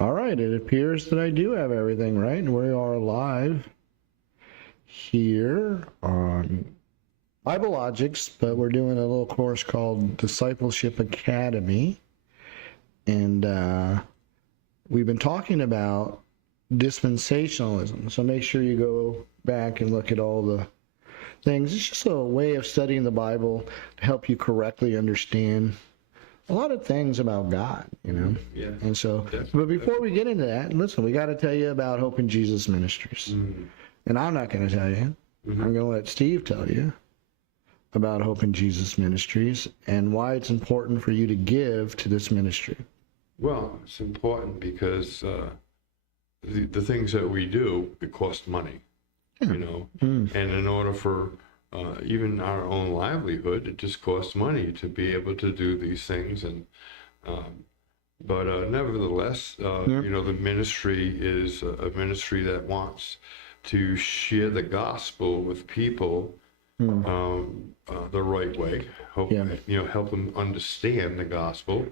All right, it appears that I do have everything right. We are live here on Bible Logics, but we're doing a little course called Discipleship Academy. And we've been talking about dispensationalism. So make sure you go back and look at all the things. It's just a way of studying the Bible to help you correctly understand a lot of things about God, you know. Yeah. And so, but before we get into that, listen, we got to tell you about Hope in Jesus Ministries. Mm-hmm. And I'm not going to tell you. Mm-hmm. I'm going to let Steve tell you about Hope in Jesus Ministries and why it's important for you to give to this ministry. Well, it's important because the things that we do, it costs money, you know. And in order for even our own livelihood, it just costs money to be able to do these things. And but nevertheless, you know, the ministry is a ministry that wants to share the gospel with people the right way. You know, help them understand the gospel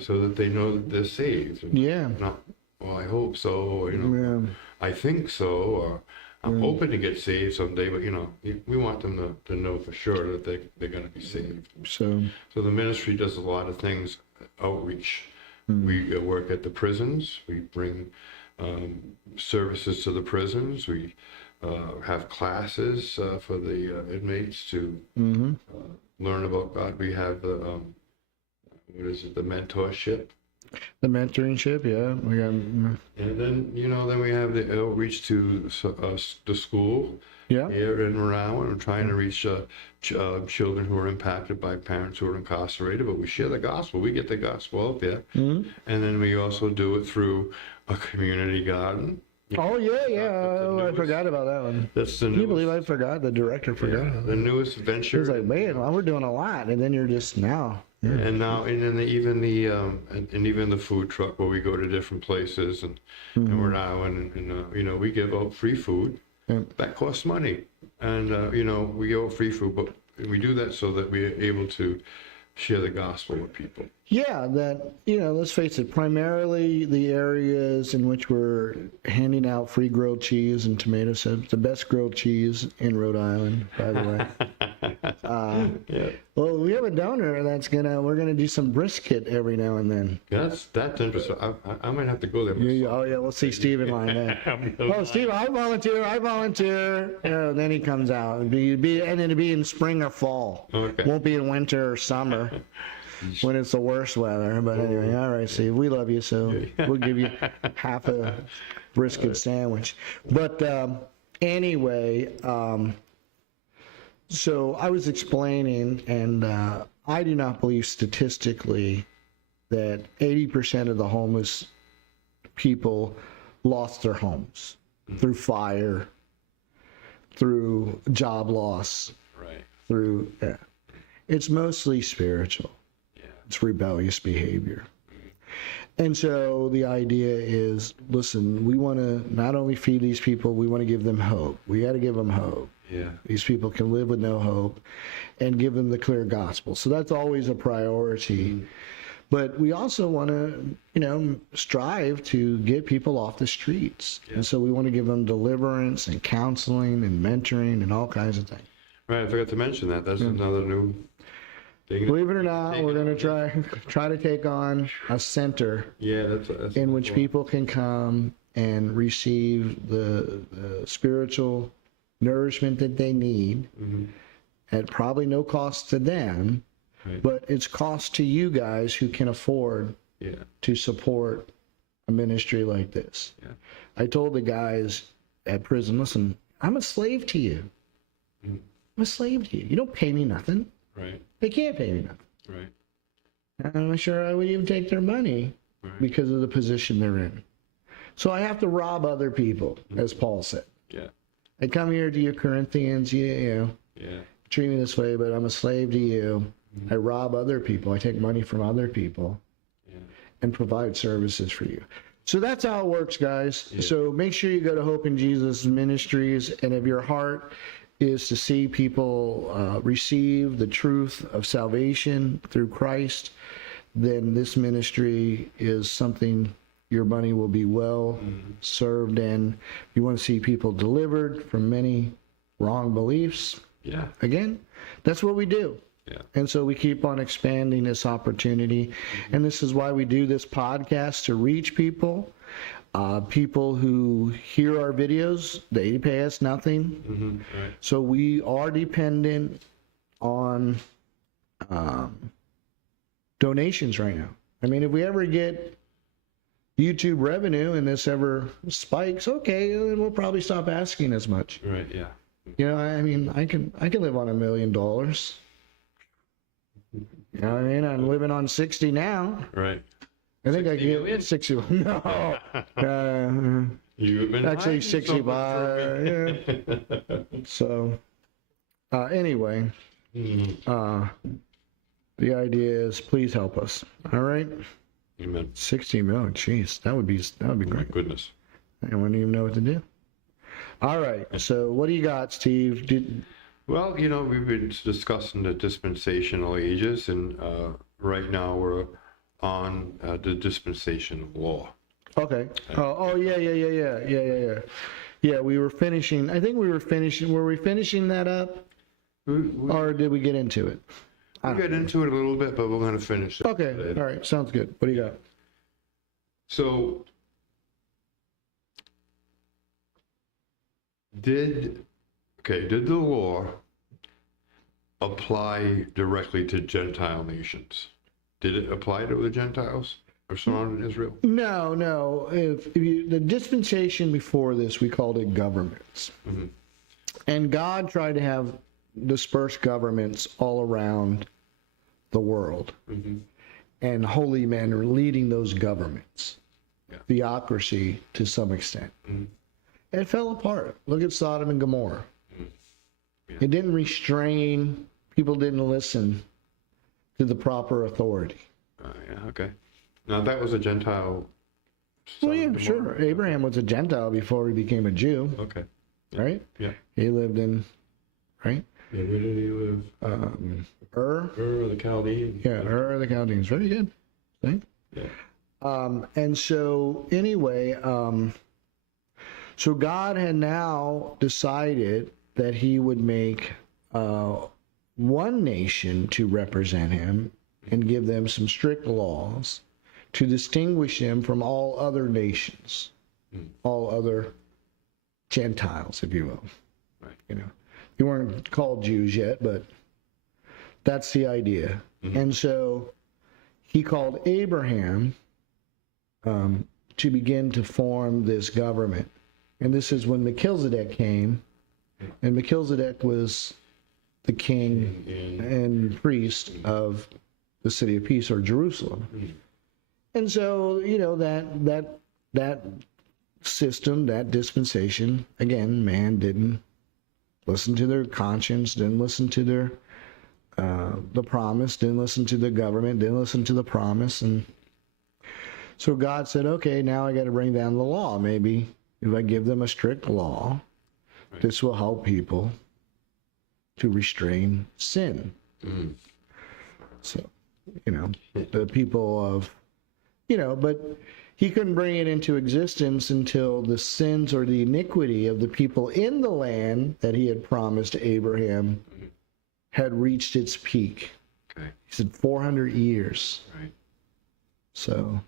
so that they know that they're saved. Not, well, I hope so, or, you know, I think so, or I'm hoping to get saved someday, but, you know, we want them to know for sure that they're going to be saved. So the ministry does a lot of things, outreach. We work at the prisons. We bring services to the prisons. We have classes for the inmates to learn about God. We have the, the mentorship. The mentorship, yeah. We got, and then, you know, then we have the outreach to the school here in Rowan. We're trying to reach children who are impacted by parents who are incarcerated, but we share the gospel. We get the gospel out there. And then we also do it through a community garden. Oh, I forgot about that one. That's the Can you believe I forgot? The director forgot. The newest venture. He was like, man, we're doing a lot. And then you're just now. And now, and then even the food truck where we go to different places, and we're now, and you know, we give out free food. That costs money, and you know, we give out free food, but we do that so that we're able to share the gospel with people. Yeah, that, you know, let's face it, primarily the areas in which we're handing out free grilled cheese and tomato soup, the best grilled cheese in Rhode Island, by the way. Well, we have a donor we're gonna do some brisket every now and then. That's interesting. I might have to go there myself. We'll see Steve in line then. Steve, I volunteer. Then he comes out. And it'll be in spring or fall. Okay. Won't be in winter or summer. When it's the worst weather. But anyway, all right, Steve, we love you, so we'll give you half a brisket sandwich. But anyway, so I was explaining, and I do not believe statistically that 80% of the homeless people lost their homes through fire, through job loss, through it's mostly spiritual. It's rebellious behavior. And so the idea is, listen, we want to not only feed these people, we want to give them hope. We got to give them hope. These people can live with no hope, and give them the clear gospel. So that's always a priority. But we also want to, you know, strive to get people off the streets. And so we want to give them deliverance and counseling and mentoring and all kinds of things. Right, I forgot to mention that. That's another new thing. Believe it or not, we're going to try to take on a center that's in which people can come and receive the spiritual nourishment that they need at probably no cost to them, but it's cost to you guys who can afford to support a ministry like this. I told the guys at prison, listen, I'm a slave to you. I'm a slave to you. You don't pay me nothing. They can't pay me nothing. I'm not sure I would even take their money because of the position they're in. So I have to rob other people, as Paul said. I come here to you, Corinthians, you know, treat me this way, but I'm a slave to you. I rob other people. I take money from other people and provide services for you. So that's how it works, guys. So make sure you go to Hope in Jesus Ministries, and if your heart is to see people receive the truth of salvation through Christ, then this ministry is something your money will be well served, and you want to see people delivered from many wrong beliefs. Yeah. Again, that's what we do. Yeah. And so we keep on expanding this opportunity. And this is why we do this podcast, to reach people. People who hear our videos, they pay us nothing. Right. So we are dependent on donations right now. I mean, if we ever get YouTube revenue and this ever spikes, okay, then we'll probably stop asking as much. Right. Yeah. You know, I mean, I can live on $1 million. You know what I mean? I'm living on 60 now. Right. I think I million? get 60. No. You've been Actually, hiding something 65. from me. Yeah. So, anyway, the idea is, please help us. All right. Amen. 60 million. Jeez, that would be My great. goodness. I wouldn't even know what to do. All right. So, what do you got, Steve? Well, you know, we've been discussing the dispensational ages, and right now we're on the dispensation of law. Okay. Oh, yeah. Yeah, we were finishing. I think we were finishing. Were we finishing that up, or did we get into it? We'll get into it a little bit, but we're going to finish it. Okay. today. All right. Sounds good. What do you got? So, did the law apply directly to Gentile nations? Did it apply to the Gentiles or surrounding Israel? No. The dispensation before this, we called it governments. Mm-hmm. And God tried to have dispersed governments all around the world. Mm-hmm. And holy men are leading those governments. Yeah. Theocracy to some extent. Mm-hmm. It fell apart. Look at Sodom and Gomorrah. Mm-hmm. Yeah. It didn't restrain. People didn't listen to the proper authority. Yeah, okay. Now, that was a Gentile. Well, yeah, Sodom and sure. Gomorrah? Abraham was a Gentile before he became a Jew, Okay. right? Yeah. He lived in, right? Yeah, where did he live? Ur. Ur, the Chaldean. Yeah, Ur the Chaldeans. Very good. See? Yeah. And so, anyway, so God had now decided that he would make one nation to represent him and give them some strict laws to distinguish them from all other nations, all other Gentiles, if you will. Right. You know, you weren't called Jews yet, but that's the idea. Mm-hmm. And so he called Abraham to begin to form this government. And this is when Melchizedek came, and Melchizedek was the king and priest of the city of peace, or Jerusalem. And so, you know, that system, that dispensation, again, man didn't listen to their conscience, didn't listen to their the promise, didn't listen to the government, didn't listen to the promise. And so God said, okay, now I got to bring down the law. Maybe if I give them a strict law, right, this will help people to restrain sin. Mm-hmm. So, you know, the people of, you know, but he couldn't bring it into existence until the sins or the iniquity of the people in the land that he had promised to Abraham had reached its peak. Okay. He said 400 years. Right. So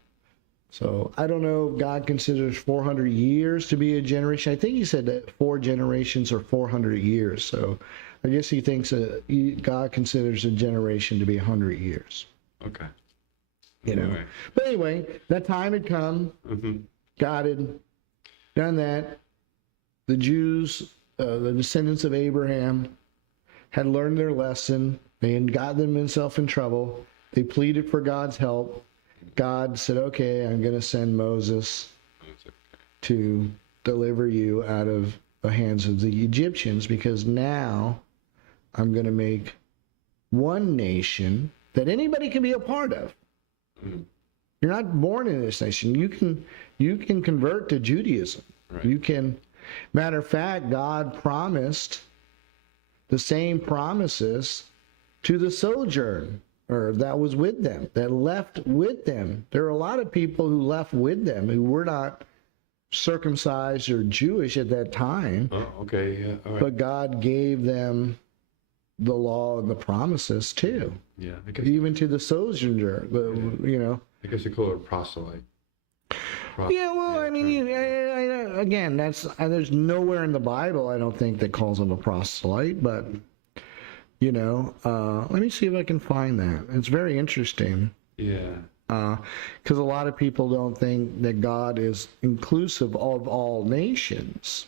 I don't know if God considers 400 years to be a generation. I think he said that 4 generations are 400 years. So I guess he thinks God considers a generation to be 100 years. Okay. You know. Anyway. But anyway, that time had come. Mm-hmm. God had done that. The Jews, the descendants of Abraham, had learned their lesson. They had gotten themselves in trouble. They pleaded for God's help. God said, okay, I'm going to send Moses to deliver you out of the hands of the Egyptians, because now I'm going to make one nation that anybody can be a part of. Mm-hmm. You're not born in this nation. You can convert to Judaism. Right. You can. Matter of fact, God promised the same promises to the sojourn or that was with them, that left with them. There are a lot of people who left with them who were not circumcised or Jewish at that time. Oh, okay, yeah, all right. But God gave them the law and the promises too. Yeah, I guess, Even to the sojourner, you know. I guess you call it a proselyte. Yeah, well, I mean, again, there's nowhere in the Bible, I don't think, that calls him a proselyte, but, you know, let me see if I can find that. It's very interesting. Yeah. Because a lot of people don't think that God is inclusive of all nations.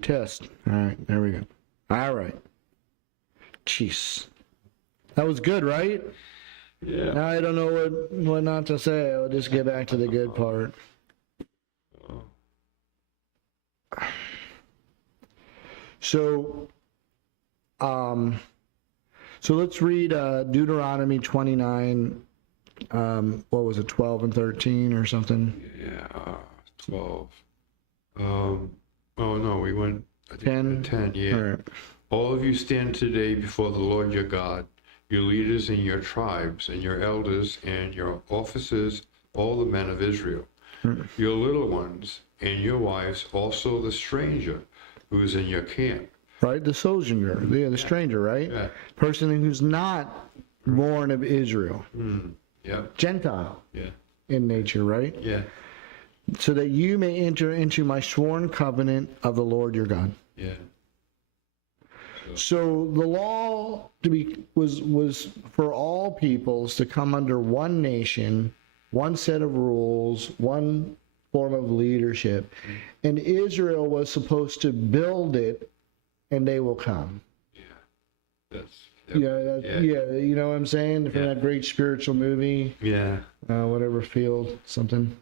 Test. All right, there we go. All right. Jeez. That was good, right? Yeah. Now I don't know what not to say. I'll just get back to the good part. So, so let's read Deuteronomy 29. What was it, 12 and 13 or something? Yeah, 12. Oh no, we went, I think, 10. 10, yeah. All right. All of you stand today before the Lord your God, your leaders and your tribes, and your elders and your officers, all the men of Israel, your little ones and your wives, also the stranger who is in your camp. right? The sojourner, the stranger, right? Yeah. Person who's not born of Israel, Yeah. Gentile Yeah. in nature, right? Yeah. So that you may enter into my sworn covenant of the Lord your God. Yeah. So the law was for all peoples to come under one nation, one set of rules, one form of leadership, and Israel was supposed to build it, and they will come. Yeah. Yeah, you know what I'm saying? From that great spiritual movie, Yeah. whatever Field something,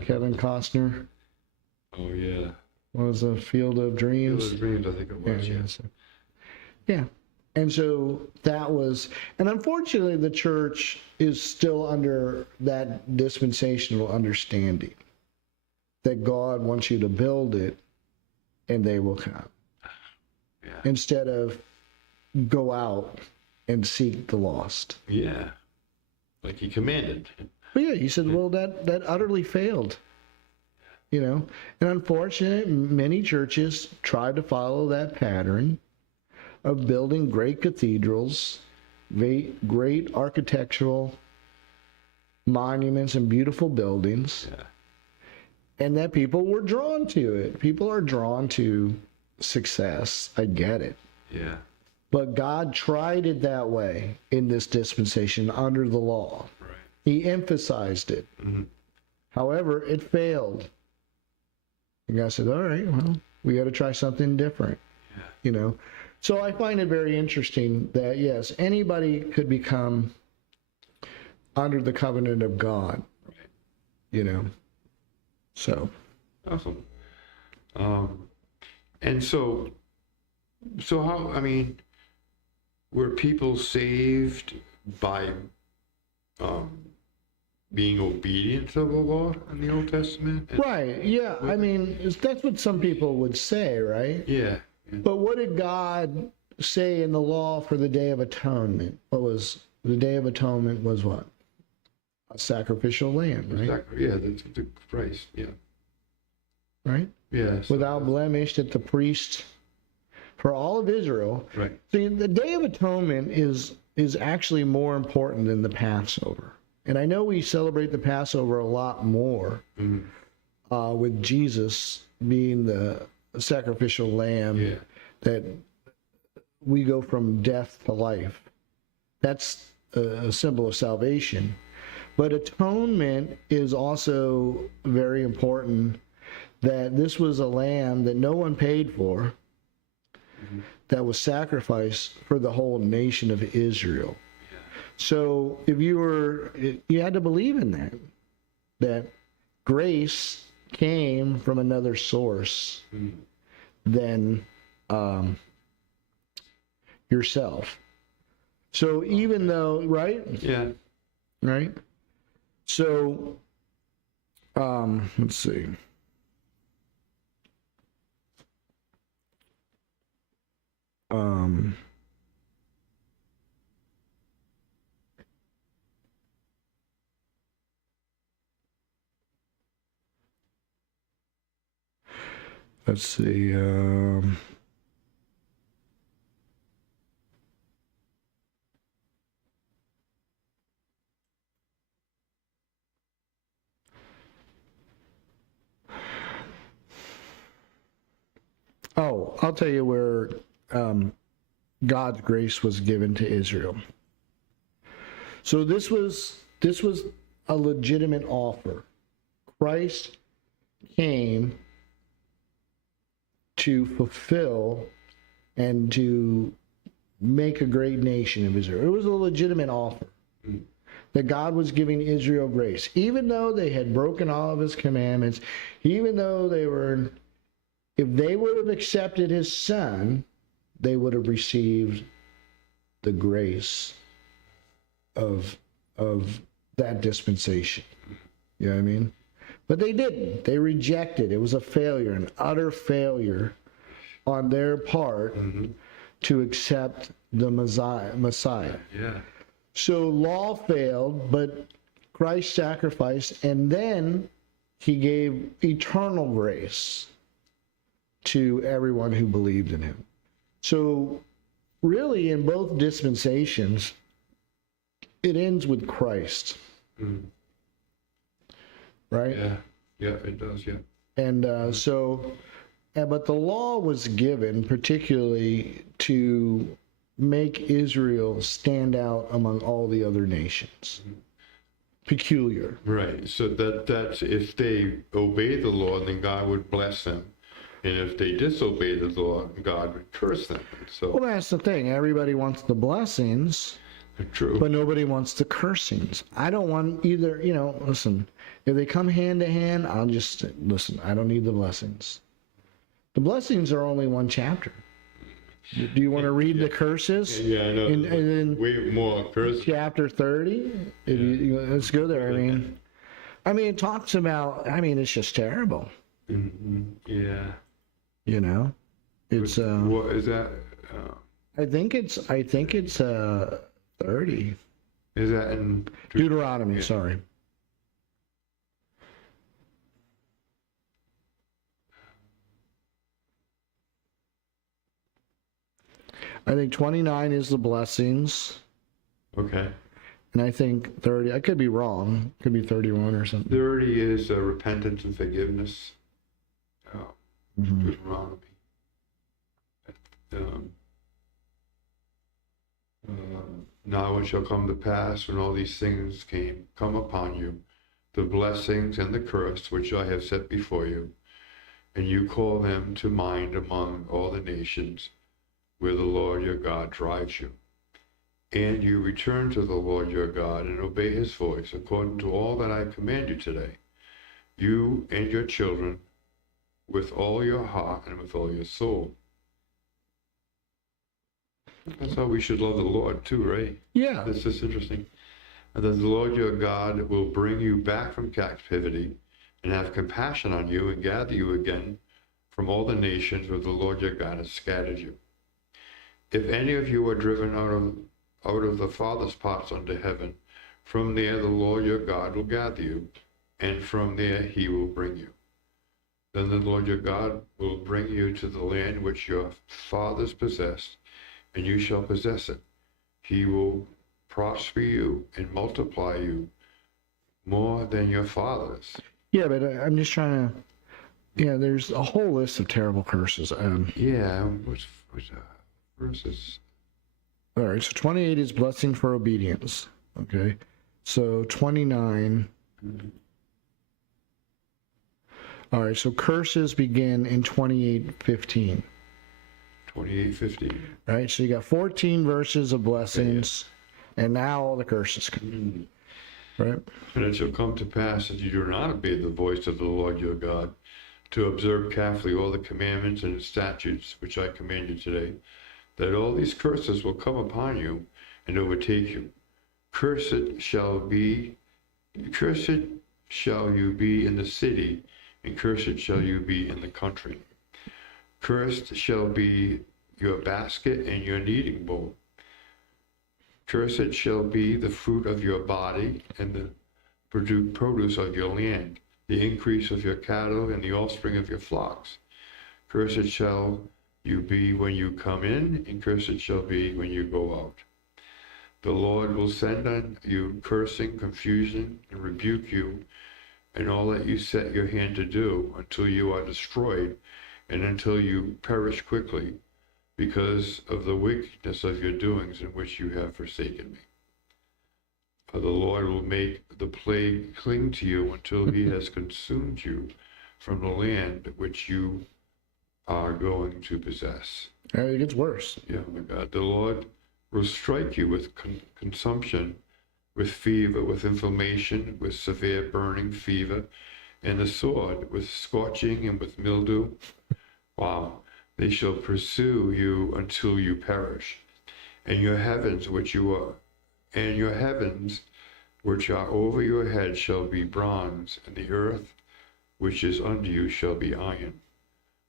Kevin Costner. Oh yeah. What was the Field of Dreams? Field of Dreams, I think it was. Yeah. Yeah. And so that was, and unfortunately, the church is still under that dispensational understanding that God wants you to build it and they will come. Yeah. Instead of go out and seek the lost. Yeah. Like he commanded. But yeah, he said, well, that utterly failed. You know, and unfortunately, many churches tried to follow that pattern of building great cathedrals, great architectural monuments and beautiful buildings, and that people were drawn to it. People are drawn to success. I get it. Yeah. But God tried it that way in this dispensation under the law. Right. He emphasized it. Mm-hmm. However, it failed. And God said, all right, well, we got to try something different. Yeah. You know? So I find it very interesting that, yes, anybody could become under the covenant of God. Right. You know? So. Awesome. And so how, I mean, were people saved by being obedient to the law in the Old Testament? Right, yeah. I mean, that's what some people would say, right? Yeah. But what did God say in the law for the Day of Atonement? What was the Day of Atonement was what? A sacrificial lamb, right? Exactly. Yeah, that's the Christ. Yeah. Right? Yeah. So Without blemish, that the priest for all of Israel. Right. See, the Day of Atonement is actually more important than the Passover. And I know we celebrate the Passover a lot more with Jesus being the sacrificial lamb that we go from death to life. That's a symbol of salvation. But atonement is also very important, that this was a lamb that no one paid for, that was sacrificed for the whole nation of Israel. So if you had to believe in that grace came from another source than yourself. So even though, right? Yeah. Right? So, let's see. Let's see. Oh, I'll tell you where God's grace was given to Israel. So this was a legitimate offer. Christ came to fulfill and to make a great nation of Israel. It was a legitimate offer that God was giving Israel grace, even though they had broken all of his commandments, even though if they would have accepted his son, they would have received the grace of that dispensation. You know what I mean? But they didn't. They rejected. It was a failure, an utter failure on their part to accept the Messiah. Yeah. So law failed, but Christ sacrificed, and then he gave eternal grace. to everyone who believed in him. So really, in both dispensations, it ends with Christ. Mm. Right? Yeah, it does, yeah. And but the law was given particularly to make Israel stand out among all the other nations. Peculiar. Right. So that's if they obey the law, then God would bless them. And if they disobey the law, God would curse them. So Well, that's the thing. Everybody wants the blessings, true. but nobody wants the cursings. I don't want either, listen, if they come hand to hand, I'll just, listen, I don't need the blessings. The blessings are only one chapter. Do you want to read the curses? Yeah, I know. And way more curses. Chapter 30? Let's go there. I mean, it talks about, it's just terrible. Mm-hmm. Yeah. It's, what is that? I think it's 30. Is that in Deuteronomy, sorry. I think 29 is the blessings. Okay. And I think 30, I could be wrong. Could be 31 or something. 30 is repentance and forgiveness. Deuteronomy. Now it shall come to pass when all these things come upon you, the blessings and the curse which I have set before you, and you call them to mind among all the nations where the Lord your God drives you. And you return to the Lord your God and obey his voice according to all that I command you today, you and your children, with all your heart and with all your soul. That's how we should love the Lord too, right? Yeah. This is interesting. And that the Lord your God will bring you back from captivity and have compassion on you and gather you again from all the nations where the Lord your God has scattered you. If any of you are driven out of the farthest parts under heaven, from there the Lord your God will gather you, and from there he will bring you. Then the Lord your God will bring you to the land which your fathers possessed, and you shall possess it. He will prosper you and multiply you more than your fathers. Yeah, but I'm just trying to, there's a whole list of terrible curses. What's verses? All right, so 28 is blessing for obedience. Okay, so 29. All right, so curses begin in 28:15. 28:15. Right, so you got 14 verses of blessings, and now all the curses come. Right? And it shall come to pass that you do not obey the voice of the Lord your God, to observe carefully all the commandments and statutes which I command you today, that all these curses will come upon you and overtake you. Cursed shall you be in the city, and cursed shall you be in the country. Cursed shall be your basket and your kneading bowl. Cursed shall be the fruit of your body and the produce of your land, the increase of your cattle and the offspring of your flocks. Cursed shall you be when you come in, and cursed shall be when you go out. The Lord will send on you cursing, confusion, and rebuke you, and all that you set your hand to do, until you are destroyed, and until you perish quickly, because of the wickedness of your doings in which you have forsaken me. For the Lord will make the plague cling to you until he has consumed you from the land which you are going to possess. It gets worse. Yeah, oh my God. The Lord will strike you with consumption, with fever, with inflammation, with severe burning fever, and the sword, with scorching and with mildew. Wow. They shall pursue you until you perish. And your heavens which are over your head shall be bronze, and the earth which is under you shall be iron.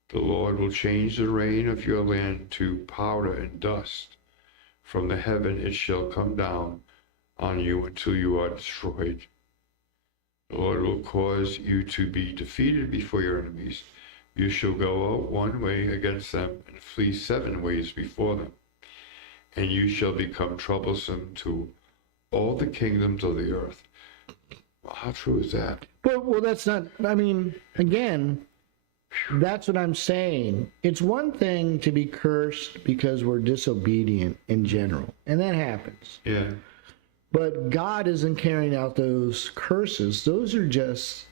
The Lord will change the rain of your land to powder and dust. From the heaven it shall come down on you until you are destroyed. The Lord will cause you to be defeated before your enemies, You shall go out one way against them and flee 7 ways before them. And you shall become troublesome to all the kingdoms of the earth. Well, how true is that? Well, that's not, I mean, again, that's what I'm saying. It's one thing to be cursed because we're disobedient in general, and that happens. Yeah. But God isn't carrying out those curses. Those are just,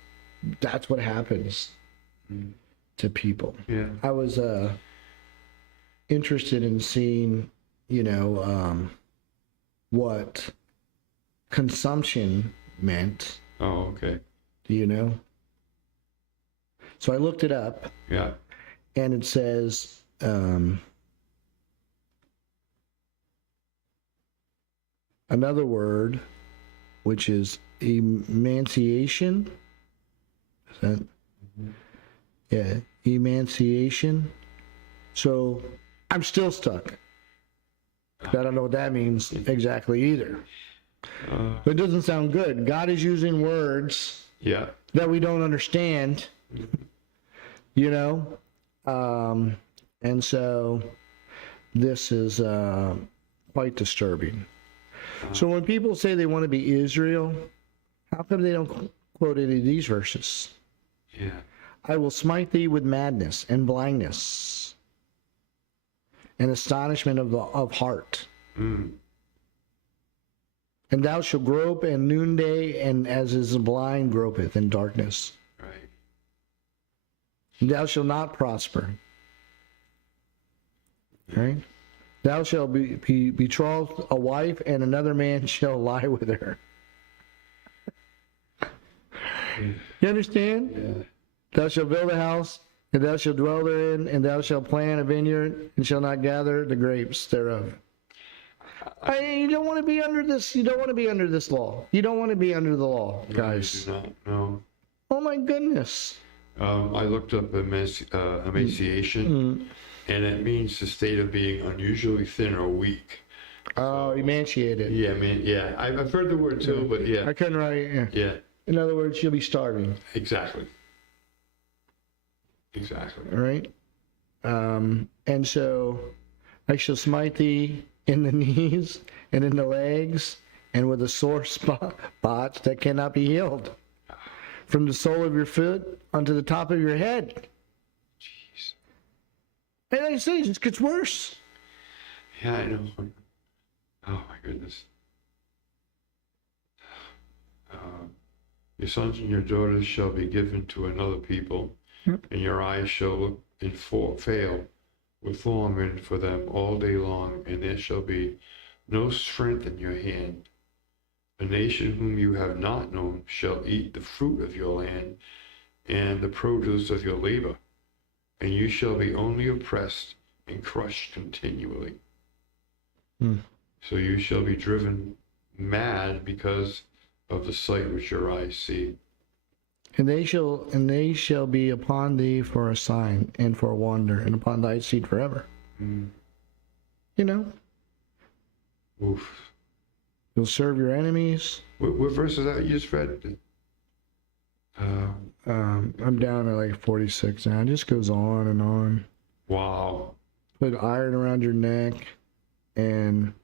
that's what happens to people. Yeah. I was interested in seeing, what consumption meant. Oh, okay. Do you know? So I looked it up, Yeah. and it says, another word, which is emanciation. Is that? Yeah, emanciation. So I'm still stuck. I don't know what that means exactly either. But it doesn't sound good. God is using words Yeah. that we don't understand, and so this is quite disturbing. So when people say they want to be Israel, how come they don't quote any of these verses? Yeah. I will smite thee with madness and blindness and astonishment of heart. Mm. And thou shalt grope in noonday, and as is the blind gropeth in darkness. Right. And thou shalt not prosper. Right? Thou shalt be betrothed a wife, and another man shall lie with her. You understand? Yeah. Thou shalt build a house, and thou shalt dwell therein, and thou shalt plant a vineyard, and shalt not gather the grapes thereof. You don't want to be under this. You don't want to be under this law. You don't want to be under the law, guys. No, I do not. No. Oh my goodness. I looked up emaciation, and it means the state of being unusually thin or weak. Oh, emaciated. Yeah, I mean, yeah. I've heard the word too, but yeah. I couldn't write. Yeah. Yeah, In other words, you'll be starving. exactly. Exactly. All right. And so I shall smite thee in the knees and in the legs, and with a sore spot that cannot be healed, from the sole of your foot unto the top of your head. Jeez. And like I say, it just gets worse. Yeah, I know. Oh my goodness. Your sons and your daughters shall be given to another people, and your eyes shall look and fail with longing for them all day long, and there shall be no strength in your hand. A nation whom you have not known shall eat the fruit of your land and the produce of your labor, and you shall be only oppressed and crushed continually. So you shall be driven mad because of the sight which your eyes see. And they shall be upon thee for a sign and for a wonder, and upon thy seed forever. You know, Oof. you'll serve your enemies. What verse is that you just read? I'm down at like 46 now. It just goes on and on. Wow. Put iron around your neck. And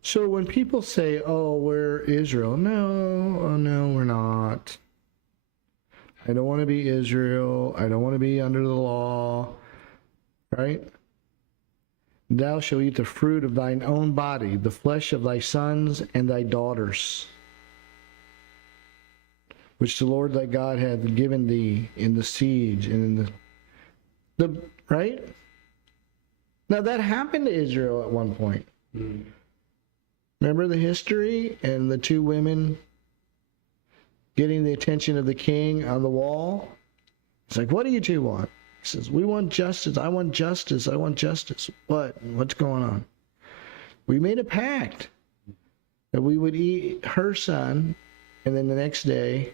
so when people say, oh, we're Israel, no, we're not. I don't want to be Israel. I don't want to be under the law. Right? Thou shalt eat the fruit of thine own body, the flesh of thy sons and thy daughters, which the Lord thy God hath given thee in the siege and in the right? Now that happened to Israel at one point. Remember the history and the two women getting the attention of the king on the wall? It's like, what do you two want? He says, we want justice. I want justice. I want justice. What? What's going on? We made a pact that we would eat her son, and then the next day,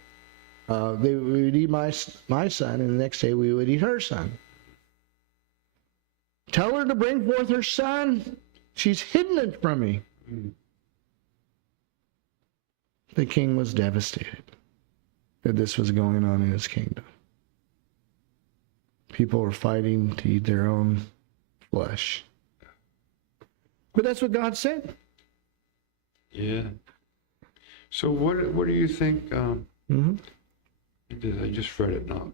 we would eat my son, and the next day we would eat her son. Tell her to bring forth her son. She's hidden it from me. The king was devastated that this was going on in his kingdom. People are fighting to eat their own flesh. But that's what God said. Yeah. So what do you think? Mm-hmm. I just read it now.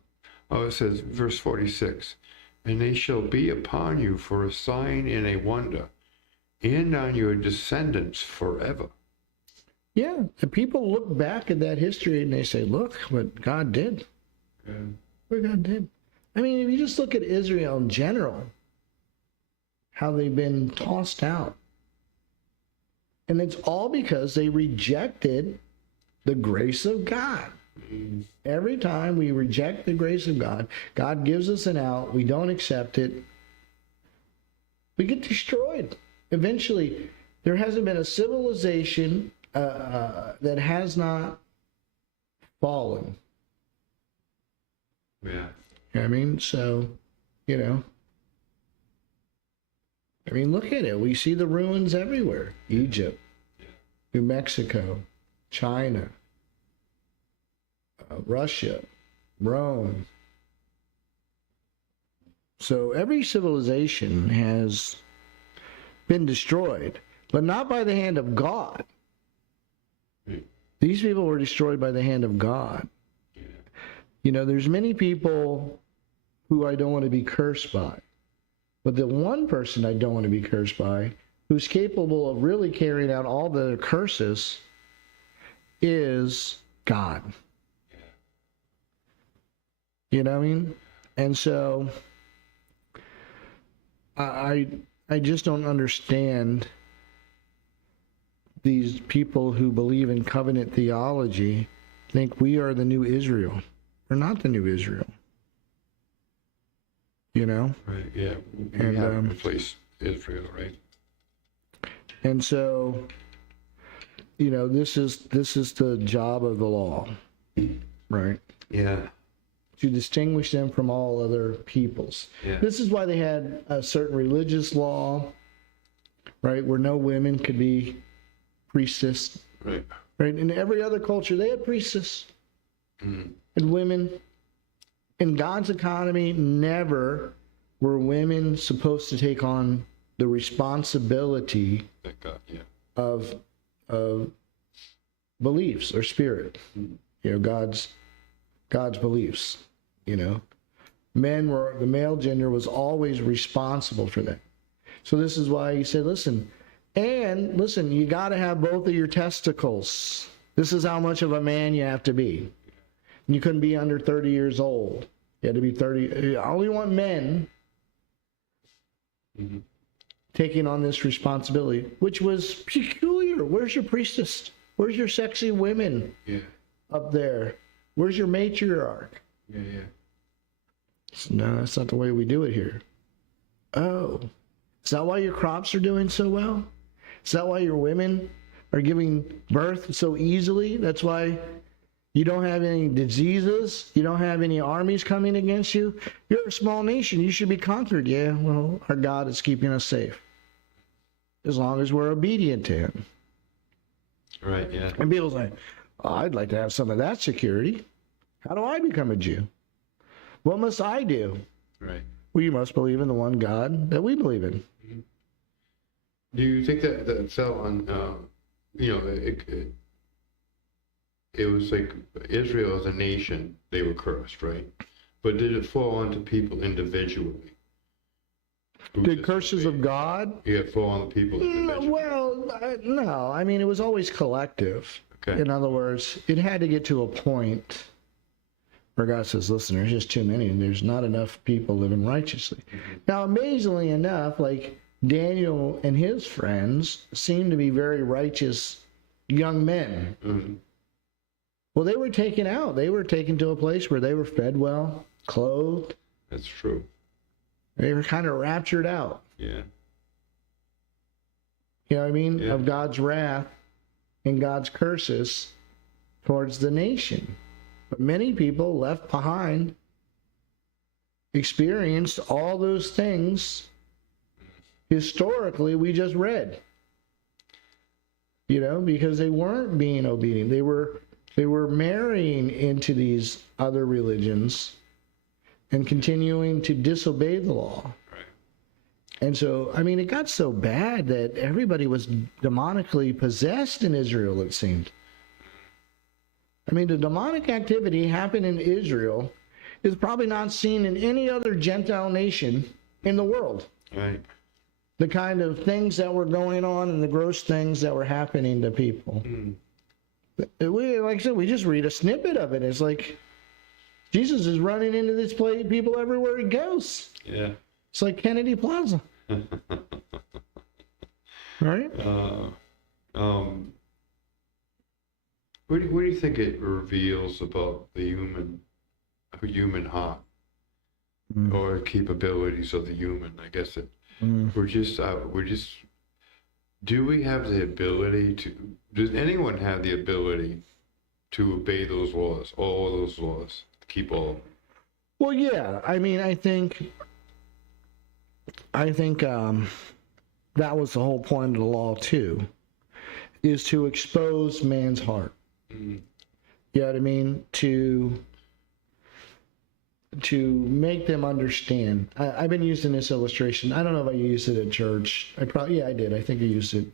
Oh, it says, verse 46, and they shall be upon you for a sign and a wonder, and on your descendants forever. Yeah, the people look back at that history and they say, look what God did. Yeah. What God did. I mean, if you just look at Israel in general, how they've been tossed out. And it's all because they rejected the grace of God. Every time we reject the grace of God, God gives us an out, we don't accept it, we get destroyed. Eventually, there hasn't been a civilization that has not fallen. Yeah. You know what I mean? So, you know, I mean, look at it. We see the ruins everywhere. Egypt, New Mexico, China, Russia, Rome. So every civilization has been destroyed, but not by the hand of God. These people were destroyed by the hand of God. You know, there's many people who I don't want to be cursed by. But the one person I don't want to be cursed by, who's capable of really carrying out all the curses, is God. You know what I mean? And so I just don't understand these people who believe in covenant theology think we are the new Israel. We're not the new Israel. You know? Right, yeah. We And, have replaced Israel, right? And so, you know, this is the job of the law, right? Yeah. To distinguish them from all other peoples. Yeah. This is why they had a certain religious law, right, where no women could be priestess. Right. Right? In every other culture, they had priestess Mm. and women. In God's economy, never were women supposed to take on the responsibility Thank God, yeah. of beliefs or spirit. You know, God's beliefs. You know, the male gender was always responsible for that. So this is why he said, listen, you got to have both of your testicles. This is how much of a man you have to be. You couldn't be under 30 years old. You had to be 30. I only want men taking on this responsibility, which was peculiar. Where's your priestess? Where's your sexy women up there? Where's your matriarch? Yeah. No, that's not the way we do it here. Oh, is that why your crops are doing so well? Is that why your women are giving birth so easily? That's why you don't have any diseases. You don't have any armies coming against you. You're a small nation. You should be conquered. Yeah, well, our God is keeping us safe as long as we're obedient to him. Right, yeah. And people say, oh, I'd like to have some of that security. How do I become a Jew? What must I do? Right. Well, you must believe in the one God that we believe in. Do you think that fell on, it was like Israel as a nation, they were cursed, right? But did it fall onto people individually? Did curses of God? Yeah, fall on the people individually. No. I mean, it was always collective. Okay. In other words, it had to get to a point where God says, listen, there's just too many, and there's not enough people living righteously. Now, amazingly enough, like Daniel and his friends seemed to be very righteous young men. Mm-hmm. Well, they were taken out. They were taken to a place where they were fed well, clothed. That's true. They were kind of raptured out. Yeah. You know what I mean? Yeah. Of God's wrath and God's curses towards the nation. But many people left behind experienced all those things historically we just read. You know, because they weren't being obedient. They were marrying into these other religions and continuing to disobey the law. Right. And so, I mean, it got so bad that everybody was demonically possessed in Israel, it seemed. I mean, the demonic activity happened in Israel is probably not seen in any other Gentile nation in the world. Right. The kind of things that were going on and the gross things that were happening to people. Like I said, we just read a snippet of it. It's like Jesus is running into this people everywhere he goes. Yeah. It's like Kennedy Plaza. Right? What do you think it reveals about the human heart or capabilities of the human? I guess we're just do we have the ability to? Does anyone have the ability to obey those laws, all those laws, keep all of them? Well, yeah. I mean, I think that was the whole point of the law too, is to expose man's heart. You know what I mean? To make them understand. I've been using this illustration. I don't know if I used it at church. I did. I think I used it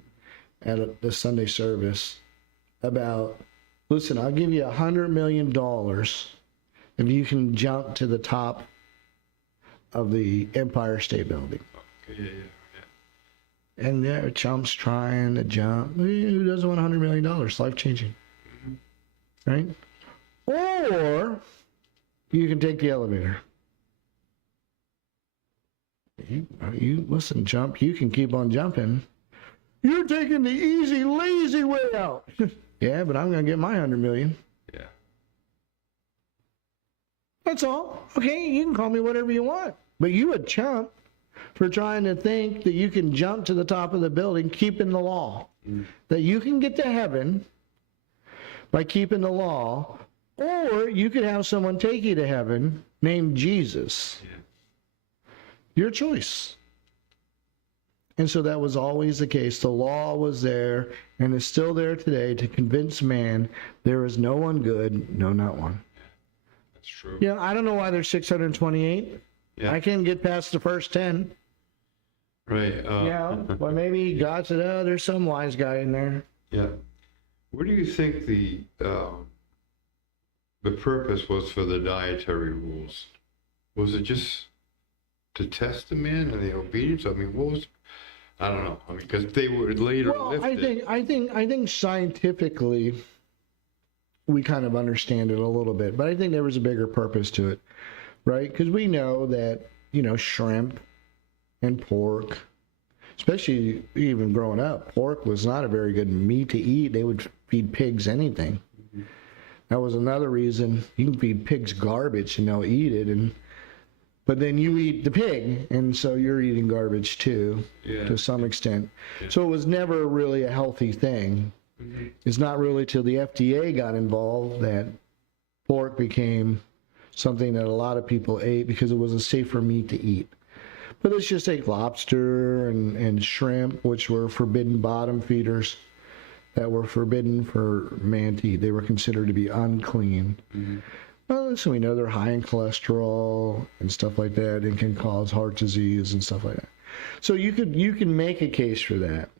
at the Sunday service about, listen, I'll give you $100 million if you can jump to the top of the Empire State Building. Yeah. And there, chumps trying to jump. Who doesn't want $100 million? Life-changing. Right? Or you can take the elevator. You listen, jump. You can keep on jumping. You're taking the easy, lazy way out. Yeah, but I'm going to get my $100 million. Yeah. That's all. Okay, you can call me whatever you want. But you a chump for trying to think that you can jump to the top of the building, keeping the law. That you can get to heaven by keeping the law, or you could have someone take you to heaven named Jesus. Yeah. Your choice. And so that was always the case. The law was there and is still there today to convince man there is no one good, no, not one. That's true. Yeah, I don't know why there's 628. Yeah. I can't get past the first 10. Right. Well, maybe God said, oh, there's some wise guy in there. Yeah. What do you think the purpose was for the dietary rules? Was it just to test the man and the obedience? I mean, what was? I don't know. I mean, because they were later lifted. I think scientifically we kind of understand it a little bit, but I think there was a bigger purpose to it, right? Because we know that shrimp and pork, especially even growing up, pork was not a very good meat to eat. They would feed pigs anything. Mm-hmm. That was another reason. You can feed pigs garbage and they'll eat it, but then you eat the pig, and so you're eating garbage too, to some extent. Yeah. So it was never really a healthy thing. Mm-hmm. It's not really till the FDA got involved that pork became something that a lot of people ate because it was a safer meat to eat. But let's just take lobster and shrimp, which were forbidden bottom feeders that were forbidden for man to eat. They were considered to be unclean. Mm-hmm. Well, so we know they're high in cholesterol and stuff like that, and can cause heart disease and stuff like that. So you can make a case for that.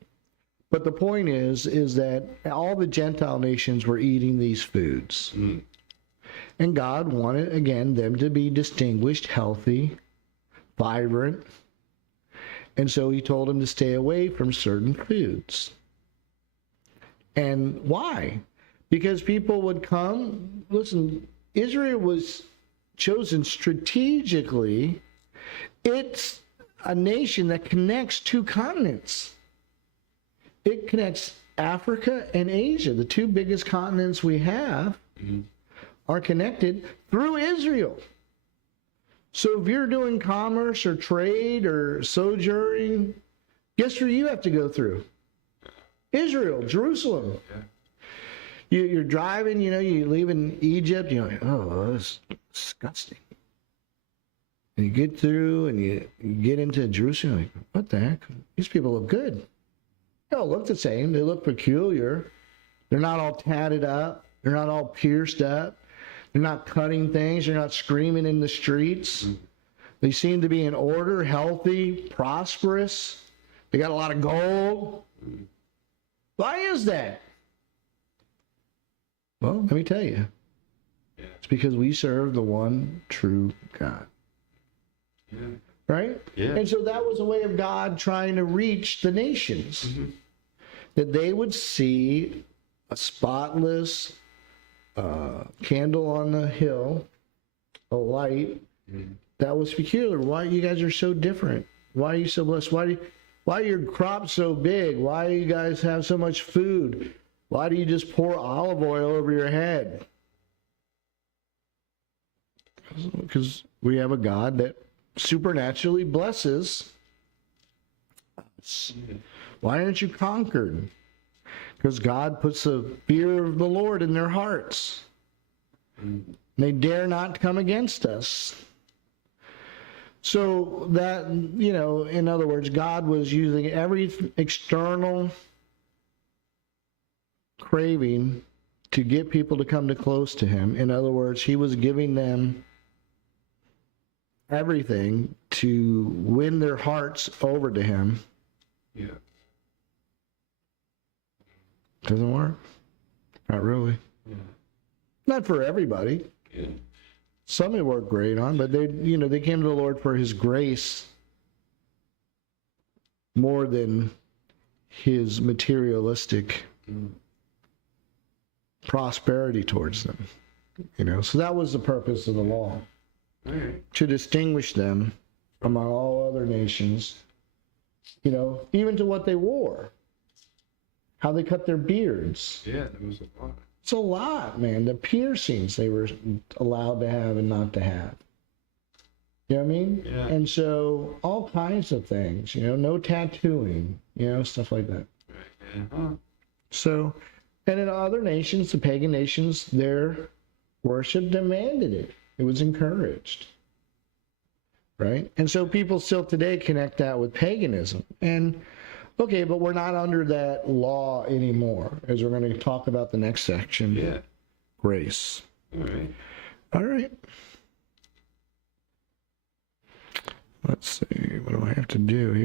But the point is that all the Gentile nations were eating these foods. Mm. And God wanted, again, them to be distinguished, healthy, vibrant. And so he told them to stay away from certain foods. And why? Because people would come, listen, Israel was chosen strategically. It's a nation that connects two continents. It connects Africa and Asia. The two biggest continents we have are connected through Israel. So if you're doing commerce or trade or sojourning, guess where you have to go through? Israel, Jerusalem. Yeah. You're driving, you leave in Egypt, you're like, oh, that's disgusting. And you get through and you get into Jerusalem, like, what the heck? These people look good. They all look the same. They look peculiar. They're not all tatted up. They're not all pierced up. They're not cutting things. They're not screaming in the streets. They seem to be in order, healthy, prosperous. They got a lot of gold. Why is that? Well, let me tell you. It's because we serve the one true God. Yeah. Right? Yeah. And so that was a way of God trying to reach the nations. That they would see a spotless candle on the hill, a light that was peculiar. Why you guys are so different? Why are you so blessed? Why are your crops so big? Why do you guys have so much food? Why do you just pour olive oil over your head? Because we have a God that supernaturally blesses us. Why aren't you conquered? Because God puts the fear of the Lord in their hearts. They dare not come against us. So that, in other words, God was using every external craving to get people to come close to him. In other words, he was giving them everything to win their hearts over to him. Yeah. Doesn't work. Not really. Yeah. Not for everybody. Yeah. Some it worked great on, but they came to the Lord for his grace more than his materialistic prosperity towards them. So that was the purpose of the law. Right. To distinguish them among all other nations, even to what they wore, how they cut their beards. Yeah, there was a lot. It's a lot, man. The piercings they were allowed to have and not to have. You know what I mean? Yeah. And so all kinds of things, no tattooing, stuff like that. Right. Yeah. So, and in other nations, the pagan nations, their worship demanded it. It was encouraged. Right? And so people still today connect that with paganism. And okay, but we're not under that law anymore, as we're going to talk about the next section. Yeah. Grace. All right. All right. Let's see. What do I have to do here?